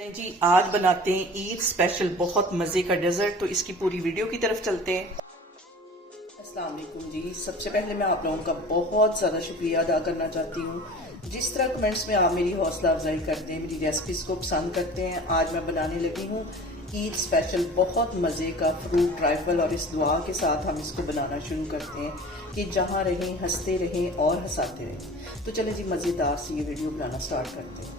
चलें जी, आज बनाते हैं ईद स्पेशल बहुत मज़े का डेजर्ट। तो इसकी पूरी वीडियो की तरफ चलते हैं। अस्सलाम वालेकुम जी। सबसे पहले मैं आप लोगों का बहुत ज़्यादा शुक्रिया अदा करना चाहती हूँ। जिस तरह कमेंट्स में आप मेरी हौसला अफजाई करते हैं, मेरी रेसिपीज़ को पसंद करते हैं। आज मैं बनाने लगी हूँ ईद स्पेशल बहुत मज़े का फ्रूट ट्राइफल, और इस दुआ के साथ हम इसको बनाना शुरू करते हैं कि जहाँ रहें हंसते रहें और हंसाते रहें। तो चलें जी, मज़ेदार सी ये वीडियो बनाना स्टार्ट करते हैं।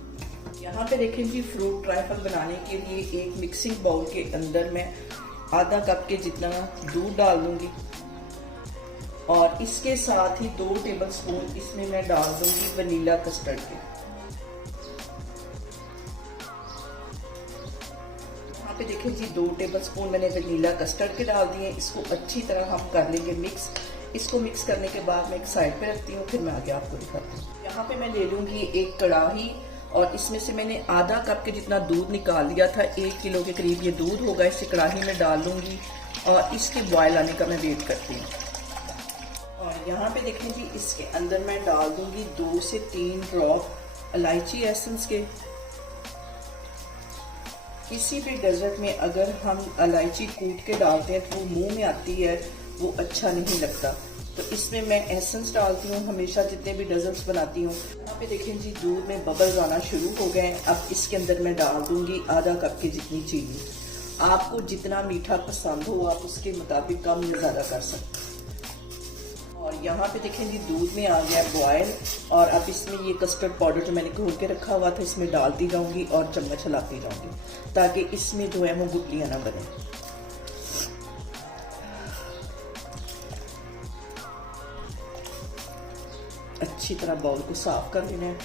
यहाँ पे देखें जी, फ्रूट ट्राइफल बनाने के लिए एक मिक्सिंग बाउल के अंदर मैं आधा कप के जितना दूध डाल दूंगी, और इसके साथ ही 2 टेबलस्पून इसमें मैं डाल दूंगी वनीला कस्टर्ड के। यहाँ पे देखें जी, 2 टेबलस्पून मैंने वनीला कस्टर्ड के डाल दिए। इसको अच्छी तरह हम कर लेंगे मिक्स। इसको मिक्स करने के बाद मैं एक साइड पे रखती हूँ, फिर मैं आगे आपको दिखाती हूँ। यहाँ पे मैं ले लूंगी एक कढ़ाई, और इसमें से मैंने आधा कप के जितना दूध निकाल लिया था। 1 किलो के करीब ये दूध होगा। इसे कढ़ाई में डाल लूंगी और इसके बॉयल आने का मैं वेट करती हूँ। और यहाँ पे देखें जी, इसके अंदर मैं डाल दूंगी 2 से 3 ड्रॉप इलायची एसेंस के। किसी भी डेजर्ट में अगर हम इलायची कूट के डालते हैं तो वो मुंह में आती है, वो अच्छा नहीं लगता। तो इसमें मैं एसेंस डालती हूँ हमेशा जितने भी डेजर्ट्स बनाती हूँ। यहाँ पे देखें जी, दूध में बबल्स आना शुरू हो गए। अब इसके अंदर मैं डाल दूंगी आधा कप की जितनी चीनी। आपको जितना मीठा पसंद हो आप उसके मुताबिक कम या ज़्यादा कर सकते हैं। और यहाँ पे देखें जी, दूध में आ गया बॉयल, और अब इसमें ये कस्टर्ड पाउडर जो मैंने घोल के रखा हुआ था इसमें डालती जाऊंगी और चम्मच हिलाती जाऊंगी, ताकि इसमें जो है वो गुठलियाँ ना बने। अच्छी तरह बाउल को साफ कर लेना है,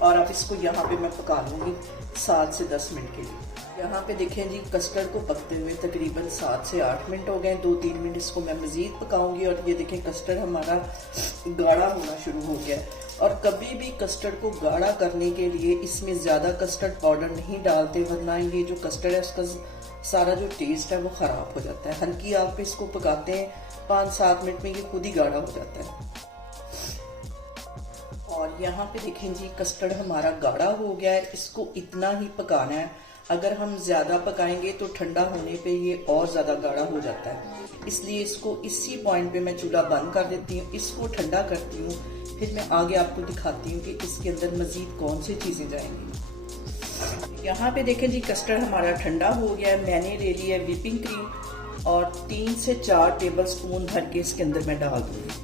और अब इसको यहाँ पे मैं पका लूँगी 7 से 10 मिनट के लिए। यहाँ पे देखें जी, कस्टर्ड को पकते हुए तकरीबन 7 से 8 मिनट हो गए। 2-3 मिनट इसको मैं मज़ीद पकाऊंगी, और ये देखें कस्टर्ड हमारा गाढ़ा होना शुरू हो गया है। और कभी भी कस्टर्ड को गाढ़ा करने के लिए इसमें ज़्यादा कस्टर्ड पाउडर नहीं डालते, वरना ये जो कस्टर्ड है उसका सारा जो टेस्ट है वो ख़राब हो जाता है। हल्की आग पे इसको पकाते हैं, 5-7 मिनट में ये खुद ही गाढ़ा हो जाता है। और यहाँ पे देखें जी, कस्टर्ड हमारा गाढ़ा हो गया है। इसको इतना ही पकाना है। अगर हम ज़्यादा पकाएंगे तो ठंडा होने पे ये और ज़्यादा गाढ़ा हो जाता है। इसलिए इसको इसी पॉइंट पे मैं चूल्हा बंद कर देती हूँ, इसको ठंडा करती हूँ, फिर मैं आगे आपको दिखाती हूँ कि इसके अंदर मज़ीद कौन सी चीज़ें जाएंगी। यहाँ पे देखें जी, कस्टर्ड हमारा ठंडा हो गया है। मैंने ले लिया है व्हिपिंग क्रीम, और 3 से 4 टेबलस्पून भर के इसके अंदर मैं डाल दूँगी।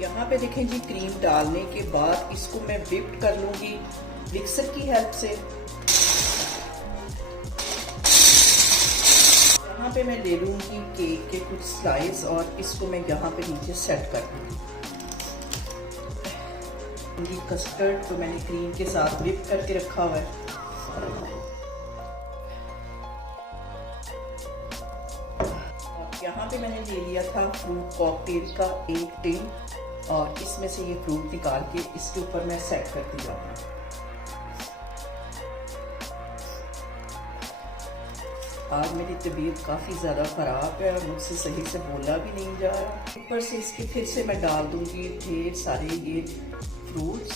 यहाँ पे देखें जी, क्रीम डालने के बाद इसको मैं व्हिप कर लूंगी मिक्सर की हेल्प से। यहाँ पे मैं ले लूंगी केक के कुछ स्लाइस, और इसको मैं यहाँ पे नीचे सेट कर दूंगी। कस्टर्ड तो मैंने क्रीम के साथ व्हिप करके रखा हुआ है। और यहाँ पे मैंने ले लिया था फ्रूट कॉकटेल का 1 टिन, और इसमें से ये फ्रूट निकाल के इसके ऊपर मैं सेट करती जाऊंगी। आज मेरी तबीयत काफ़ी ज़्यादा ख़राब है, मुझसे सही से बोला भी नहीं जा रहा। ऊपर से इसके फिर से मैं डाल दूंगी ढेर सारे ये फ्रूट्स।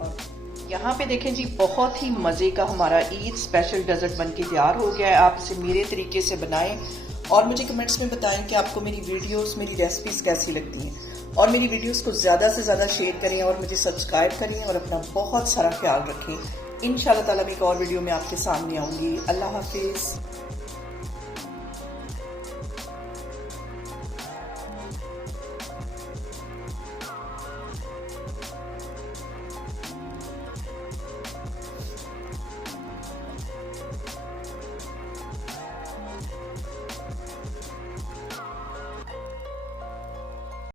और यहाँ पे देखें जी, बहुत ही मज़े का हमारा ईद स्पेशल डेजर्ट बनके तैयार हो गया है। आप इसे मेरे तरीके से बनाएं और मुझे कमेंट्स में बताएं कि आपको मेरी वीडियोस, मेरी रेसिपीज़ कैसी लगती हैं। और मेरी वीडियोस को ज़्यादा से ज़्यादा शेयर करें, और मुझे सब्सक्राइब करें, और अपना बहुत सारा ख्याल रखें। इंशाल्लाह ताला मैं एक और वीडियो में आपके सामने आऊँगी। अल्लाह हाफिज़।